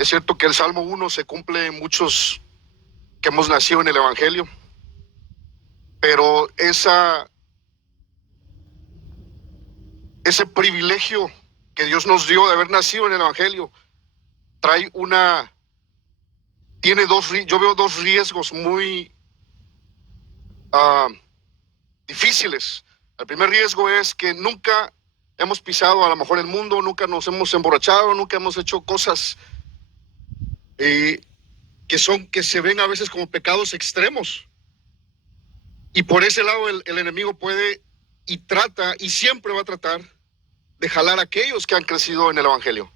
Es cierto que el Salmo 1 se cumple en muchos que hemos nacido en el Evangelio, pero ese privilegio que Dios nos dio de haber nacido en el Evangelio yo veo dos riesgos muy difíciles. El primer riesgo es que nunca hemos pisado a lo mejor el mundo, nunca nos hemos emborrachado, nunca hemos hecho cosas que se ven a veces como pecados extremos. Y por ese lado el enemigo puede y trata y siempre va a tratar de jalar a aquellos que han crecido en el Evangelio,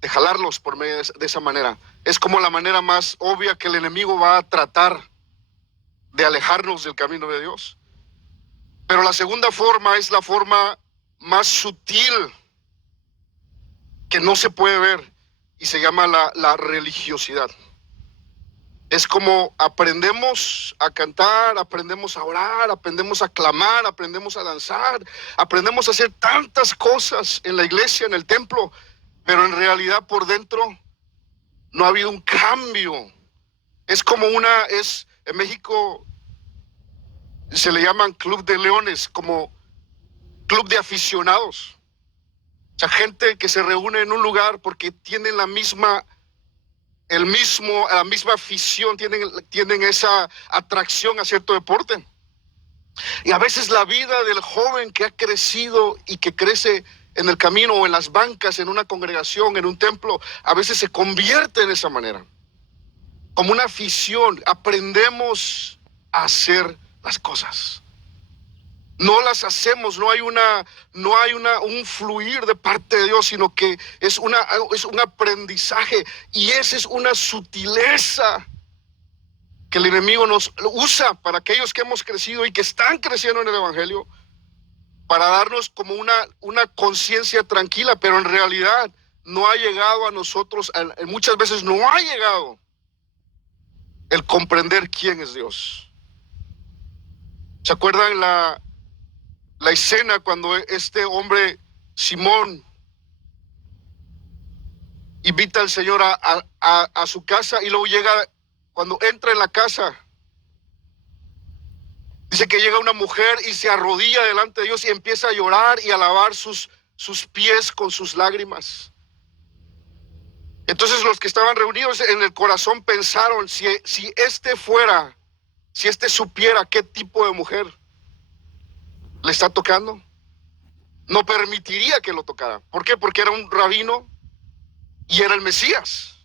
de jalarlos por medio de esa manera. Es como la manera más obvia que el enemigo va a tratar de alejarnos del camino de Dios. Pero la segunda forma es la forma más sutil que no se puede ver y se llama la religiosidad. Es como aprendemos a cantar, aprendemos a orar, aprendemos a clamar, aprendemos a danzar, aprendemos a hacer tantas cosas en la iglesia, en el templo, pero en realidad por dentro no ha habido un cambio. Es como en México se le llaman club de leones, como club de aficionados. O sea, gente que se reúne en un lugar porque tienen la misma afición, tienen esa atracción a cierto deporte. Y a veces la vida del joven que ha crecido y que crece en el camino o en las bancas, en una congregación, en un templo, a veces se convierte en esa manera, como una afición. Aprendemos a hacer las cosas. No las hacemos, no hay un fluir de parte de Dios, sino que es un aprendizaje, y esa es una sutileza que el enemigo nos usa para aquellos que hemos crecido y que están creciendo en el Evangelio, para darnos como una conciencia tranquila, pero en realidad no ha llegado a nosotros, muchas veces no ha llegado el comprender quién es Dios. ¿Se acuerdan la escena cuando este hombre, Simón, invita al Señor a su casa, y luego cuando entra en la casa, dice que llega una mujer y se arrodilla delante de Dios y empieza a llorar y a lavar sus pies con sus lágrimas? Entonces los que estaban reunidos en el corazón pensaron, si este supiera qué tipo de mujer le está tocando, no permitiría que lo tocara. ¿Por qué? Porque era un rabino y era el Mesías.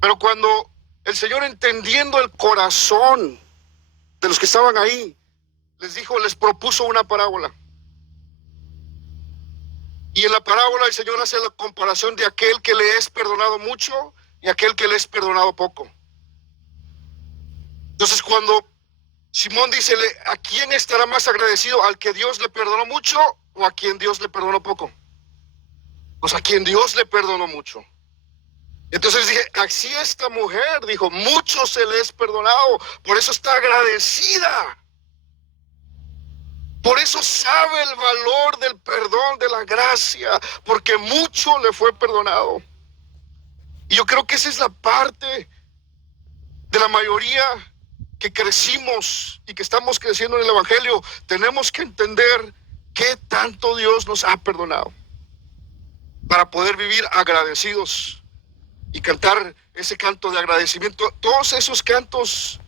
Pero cuando el Señor, entendiendo el corazón de los que estaban ahí, les propuso una parábola. Y en la parábola el Señor hace la comparación de aquel que le es perdonado mucho y aquel que le es perdonado poco. Entonces cuando Simón dice, ¿a quién estará más agradecido? ¿Al que Dios le perdonó mucho o a quien Dios le perdonó poco? Pues a quien Dios le perdonó mucho. Entonces dije, así esta mujer dijo, mucho se le es perdonado, por eso está agradecida. Por eso sabe el valor del perdón, de la gracia, porque mucho le fue perdonado. Y yo creo que esa es la parte de la mayoría que crecimos y que estamos creciendo en el Evangelio. Tenemos que entender qué tanto Dios nos ha perdonado para poder vivir agradecidos y cantar ese canto de agradecimiento. Todos esos cantos